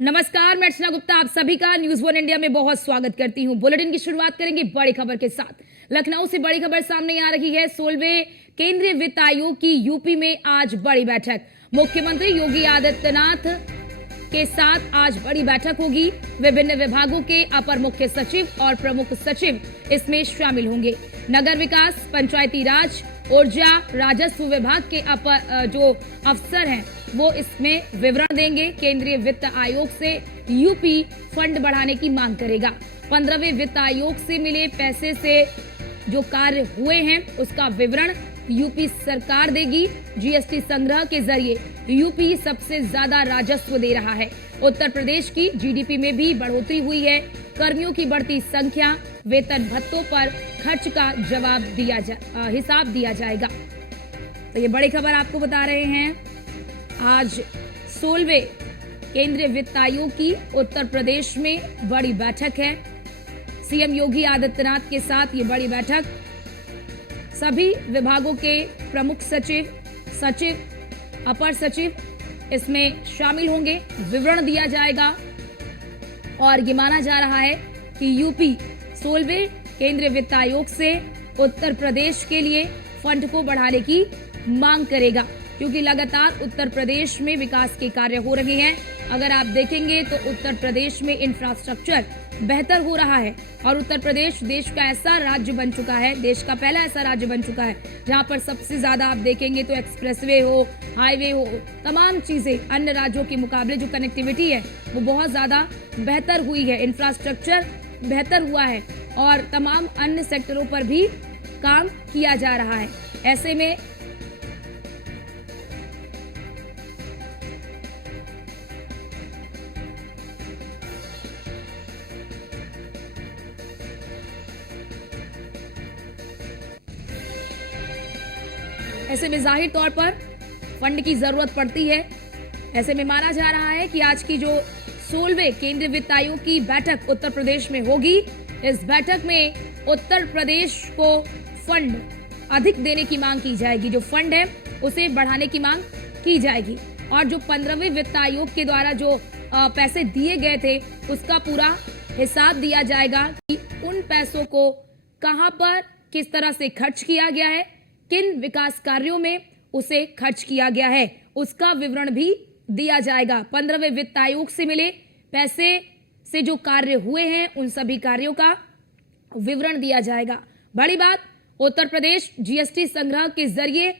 नमस्कार, मैं अर्चना गुप्ता आप सभी का न्यूज वन इंडिया में बहुत स्वागत करती हूं। बुलेटिन की शुरुआत करेंगे बड़ी खबर के साथ। लखनऊ से बड़ी खबर सामने आ रही है। 16वें केंद्रीय वित्त आयोग की यूपी में आज बड़ी बैठक। मुख्यमंत्री योगी आदित्यनाथ के साथ आज बड़ी बैठक होगी। विभिन्न विभागों के अपर मुख्य सचिव और प्रमुख सचिव इसमें शामिल होंगे। नगर विकास, पंचायती राज, ऊर्जा, राजस्व विभाग के जो अफसर हैं वो इसमें विवरण देंगे। केंद्रीय वित्त आयोग से यूपी फंड बढ़ाने की मांग करेगा। 15वें वित्त आयोग से मिले पैसे से जो कार्य हुए हैं उसका विवरण यूपी सरकार देगी। जीएसटी संग्रह के जरिए यूपी सबसे ज्यादा राजस्व दे रहा है। उत्तर प्रदेश की जीडीपी में भी बढ़ोतरी हुई है। कर्मियों की बढ़ती संख्या, वेतन भत्तों पर खर्च का हिसाब दिया जाएगा। तो ये बड़ी खबर आपको बता रहे हैं। आज 16वें केंद्रीय वित्त आयोग की उत्तर प्रदेश में बड़ी बैठक है। सीएम योगी आदित्यनाथ के साथ ये बड़ी बैठक, सभी विभागों के प्रमुख सचिव, अपर सचिव इसमें शामिल होंगे। विवरण दिया जाएगा और ये माना जा रहा है कि यूपी 16वें केंद्रीय वित्त आयोग से उत्तर प्रदेश के लिए फंड को बढ़ाने की मांग करेगा, क्योंकि लगातार उत्तर प्रदेश में विकास के कार्य हो रहे हैं। अगर आप देखेंगे तो उत्तर प्रदेश में इंफ्रास्ट्रक्चर बेहतर हो रहा है और उत्तर प्रदेश देश का ऐसा राज्य बन चुका है, देश का पहला ऐसा राज्य बन चुका है जहां पर सबसे ज्यादा आप देखेंगे तो एक्सप्रेसवे हो, हाईवे हो, तमाम चीजें अन्य राज्यों के मुकाबले जो कनेक्टिविटी है वो बहुत ज्यादा बेहतर हुई है। इंफ्रास्ट्रक्चर बेहतर हुआ है और तमाम अन्य सेक्टरों पर भी काम किया जा रहा है। ऐसे में जाहिर तौर पर फंड की जरूरत पड़ती है। ऐसे में माना जा रहा है कि आज की जो 16वें केंद्रीय वित्त आयोग की बैठक उत्तर प्रदेश में होगी, इस बैठक में उत्तर प्रदेश को फंड अधिक देने की मांग की जाएगी। जो फंड है उसे बढ़ाने की मांग की जाएगी और जो 15वें वित्त आयोग के द्वारा जो पैसे दिए गए थे उसका पूरा हिसाब दिया जाएगा कि उन पैसों को कहां पर किस तरह से खर्च किया गया है, किन विकास कार्यों में उसे खर्च किया गया है, उसका विवरण भी दिया जाएगा। 15वें वित्त आयोग से मिले पैसे से जो कार्य हुए हैं उन सभी कार्यों का विवरण दिया जाएगा। बड़ी बात, उत्तर प्रदेश जीएसटी संग्रह के जरिए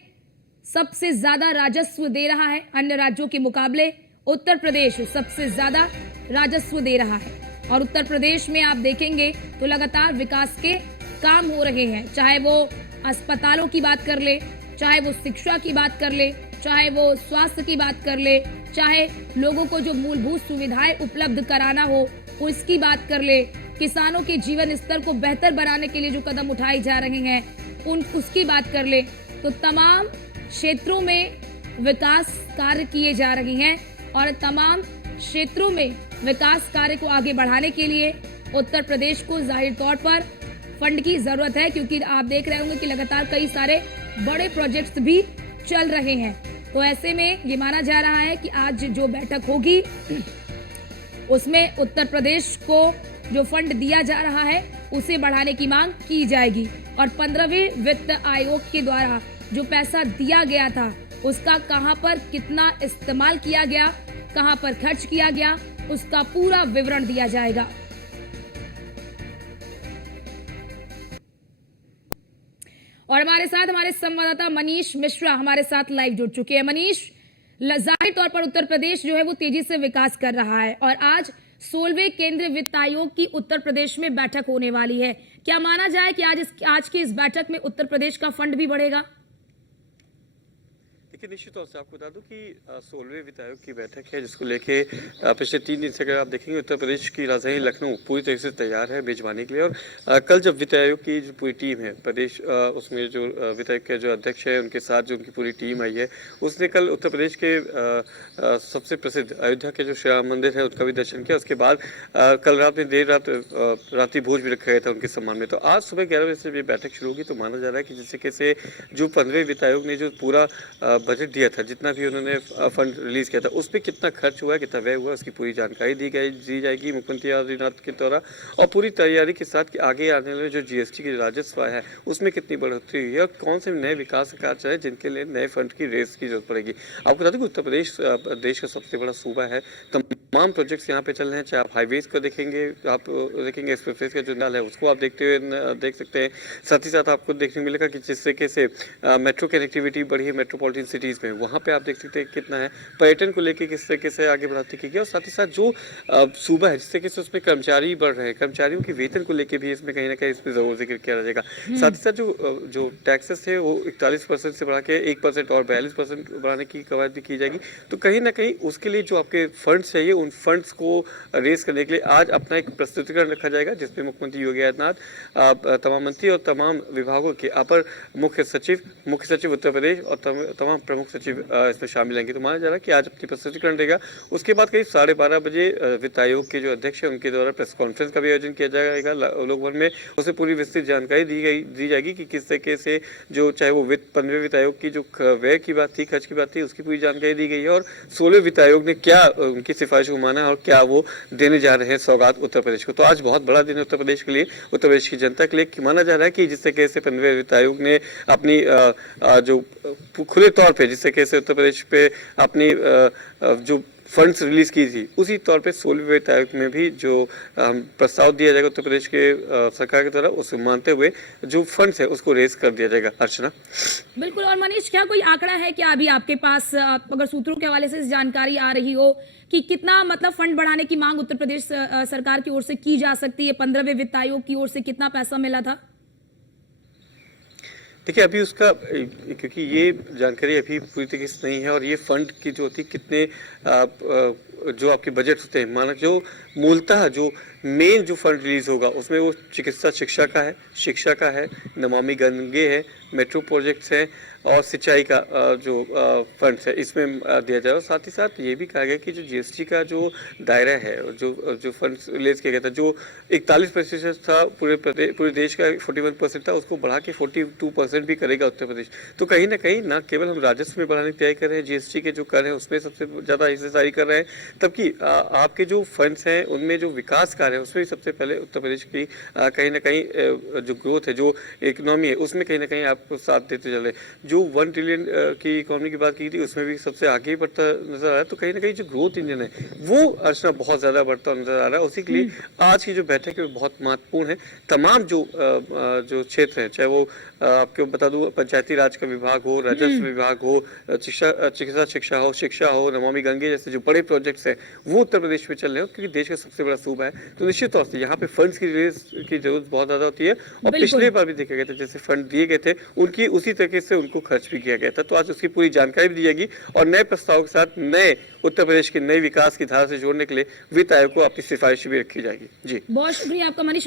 सबसे ज्यादा राजस्व दे रहा है। अन्य राज्यों के मुकाबले उत्तर प्रदेश सबसे ज्यादा राजस्व दे रहा है और उत्तर प्रदेश में आप देखेंगे तो लगातार विकास के काम हो रहे हैं। चाहे वो अस्पतालों की बात कर ले, चाहे वो शिक्षा की बात कर ले, चाहे वो स्वास्थ्य की बात कर ले, चाहे लोगों को जो मूलभूत सुविधाएं उपलब्ध कराना हो उसकी बात कर ले, किसानों के जीवन स्तर को बेहतर बनाने के लिए जो कदम उठाए जा रहे हैं उसकी बात कर ले, तो तमाम क्षेत्रों में विकास कार्य किए जा रहे हैं और तमाम क्षेत्रों में विकास कार्य को आगे बढ़ाने के लिए उत्तर प्रदेश को जाहिर तौर पर फंड की जरूरत है, क्योंकि आप देख रहे होंगे कि लगातार कई सारे बड़े प्रोजेक्ट्स भी चल रहे हैं। तो ऐसे में ये माना जा रहा है कि आज जो बैठक होगी उसमें उत्तर प्रदेश को जो फंड दिया जा रहा है उसे बढ़ाने की मांग की जाएगी और 15वें वित्त आयोग के द्वारा जो पैसा दिया गया था उसका कहां पर कितना इस्तेमाल किया गया, कहां पर खर्च किया गया, उसका पूरा विवरण दिया जाएगा। और हमारे साथ हमारे संवाददाता मनीष मिश्रा हमारे साथ लाइव जुड़ चुके हैं। मनीष, जाहिर तौर पर उत्तर प्रदेश जो है वो तेजी से विकास कर रहा है और आज 16वें केंद्रीय वित्त आयोग की उत्तर प्रदेश में बैठक होने वाली है। क्या माना जाए कि आज की इस बैठक में उत्तर प्रदेश का फंड भी बढ़ेगा? देखिए, निश्चित तौर से आपको बता दूं कि 16वें वित्त आयोग की बैठक है जिसको लेके पिछले 3 दिन से अगर आप देखेंगे उत्तर प्रदेश की राजधानी लखनऊ पूरी तरह से तैयार है मेजबानी के लिए। और कल जब वित्त आयोग की जो पूरी टीम है प्रदेश उसमें जो वित्त आयोग के जो अध्यक्ष है उनके साथ जो उनकी पूरी टीम आई है उसने कल उत्तर प्रदेश के सबसे प्रसिद्ध अयोध्या के जो श्री राम मंदिर है उसका भी दर्शन किया। उसके बाद कल रात में देर रात रात्रि भोज भी रखा गया था उनके सम्मान में। तो आज सुबह 11 बजे से ये बैठक शुरू होगी। तो माना जा रहा है कि जिस तरीके से जो 15वें वित्त आयोग ने जो पूरा बजट दिया था, जितना भी उन्होंने फंड रिलीज किया था, उस पर कितना खर्च हुआ है, कितना व्यय हुआ, उसकी पूरी जानकारी दी जाएगी मुख्यमंत्री आदित्यनाथ के द्वारा। और पूरी तैयारी के साथ कि आगे आने वाले जो जीएसटी की राजस्व आय है उसमें कितनी बढ़ोतरी हुई है और कौन से नए विकास कार्य है जिनके लिए नए फंड की रेस की जरूरत पड़ेगी। आपको बता दें कि उत्तर प्रदेश देश का सबसे बड़ा सूबा है। तमाम प्रोजेक्ट्स यहाँ पे चल रहे हैं, चाहे आप हाईवेज को देखेंगे, आप देखेंगे एक्सप्रेस का जो नाल है उसको आप देखते हुए देख सकते हैं। साथ ही साथ आपको देखने को मिलेगा कि जिस तरीके से मेट्रो कनेक्टिविटी बढ़ी है मेट्रोपॉलिटन सिटीज़ में, वहाँ पे आप देख सकते हैं कितना है। पर्यटन को लेकर किस तरीके से आगे बढ़ाती की गई और साथ ही साथ जो सूबा है जिस तरीके से उसमें कर्मचारी बढ़ रहे हैं, कर्मचारियों के वेतन को लेकर भी इसमें कहीं ना कहीं इसमें जरूर जिक्र किया जाएगा। साथ ही साथ जो टैक्सेस है वो 41% से बढ़ा के 1% और 42% बढ़ाने की कवायद भी की जाएगी। तो कहीं ना कहीं उसके लिए जो आपके फंड्स चाहिए उन फंड्स को रेस करने के लिए आज अपना एक प्रस्तुतिकरण रखा जाएगा, जिसमें मुख्यमंत्री योगी आदित्यनाथ, तमाम मंत्री और तमाम विभागों के अपर मुख्य सचिव उत्तर प्रदेश और तमाम प्रमुख सचिव इसमें शामिल होंगे। तो माना जा रहा है कि आज अपनी प्रस्तुतिकरण देगा। उसके बाद करीब 12:30 बजे वित्त आयोग के जो अध्यक्ष है उनके द्वारा प्रेस कॉन्फ्रेंस का भी आयोजन किया जाएगा लोक भवन में। उसे पूरी विस्तृत जानकारी दी जाएगी कि किस तरीके से जो चाहे वो 15वें वित्त आयोग की जो व्यय की बात थी, खर्च की बात थी, उसकी पूरी जानकारी दी गई है और 16वें वित्त आयोग ने क्या उनकी सिफारिशों को माना है और क्या वो देने जा रहे हैं सौगात उत्तर प्रदेश को। तो आज बहुत बड़ा दिन है उत्तर प्रदेश के लिए, उत्तर प्रदेश की जनता के लिए। माना जा रहा है कि जिस तरीके से 15वें वित्त आयोग ने अपनी जो खुले तौर पे जिस तरीके से उत्तर प्रदेश पे अपनी जो फंड्स रिलीज की थी, उसी तौर पे 16वें वित्त आयोग में भी जो प्रस्ताव दिया जाएगा उत्तर प्रदेश के सरकार की तरफ, उसे मानते हुए जो फंड्स है उसको रेज कर दिया जाएगा। अर्चना बिल्कुल। और मनीष, क्या कोई आंकड़ा है क्या अभी आपके पास, अगर सूत्रों के हवाले से जानकारी आ रही हो कि कितना मतलब फंड बढ़ाने की मांग उत्तर प्रदेश सरकार की ओर से की जा सकती है? 15वें वित्त आयोग की ओर से कितना पैसा मिला था? देखिए अभी उसका, क्योंकि ये जानकारी अभी पूरी तरीके से नहीं है और ये फंड की जो होती कितने जो आपके बजट होते हैं, माना जो मूलतः जो मेन जो फंड रिलीज होगा उसमें वो चिकित्सा शिक्षा का है, नमामि गंगे है, मेट्रो प्रोजेक्ट्स हैं और सिंचाई का जो फंड्स है इसमें दिया जाएगा। साथ ही साथ ये भी कहा गया कि जो जीएसटी का जो दायरा है, जो फंड्स रिलीज किया गया था, जो 41% था पूरे देश का 41% था, उसको बढ़ा के 42% भी करेगा उत्तर प्रदेश। तो कहीं ना केवल हम राजस्व में बढ़ाने की तैयारी कर रहे हैं, जीएसटी के जो कर हैं उसमें सबसे ज़्यादा हिस्सेदारी कर रहे हैं, तबकि आपके जो फंड्स हैं उनमें जो विकास कार्य है उसमें सबसे पहले उत्तर प्रदेश की कहीं ना कहीं जो ग्रोथ है, जो इकोनॉमी है, उसमें कहीं ना कहीं आपको साथ देते चले। जो 1 ट्रिलियन की इकोनॉमी की बात की थी उसमें भी सबसे आगे बढ़ता नजर आ रहा है। तो कहीं ना कहीं जो ग्रोथ इंजन है वो अर्चना बहुत ज़्यादा बढ़ता नजर आ रहा है। उसी के लिए आज की जो बैठक है वो बहुत महत्वपूर्ण है। तमाम जो क्षेत्र हैं, चाहे वो आपको बता दूं पंचायती राज का विभाग हो, राजस्व विभाग हो, चिकित्सा शिक्षा हो, नमामि गंगे जैसे जो बड़े प्रोजेक्ट्स हैं वो उत्तर प्रदेश में चल रहे हैं, क्योंकि देश का सबसे बड़ा सूबा है। तो निश्चित तौर से यहाँ पे फंड्स की रेस की जरूरत बहुत ज़्यादा होती है और पिछले बार भी देखा गया था जैसे फंड दिए गए थे उनकी उसी तरीके से उनको खर्च भी किया गया था। तो आज उसकी पूरी जानकारी भी दी जाएगी और नए प्रस्ताव के साथ नए उत्तर प्रदेश के नए विकास की धारा से जोड़ने के लिए वित्त आयोग को अपनी सिफारिश भी रखी जाएगी। जी बहुत शुक्रिया आपका मनीष।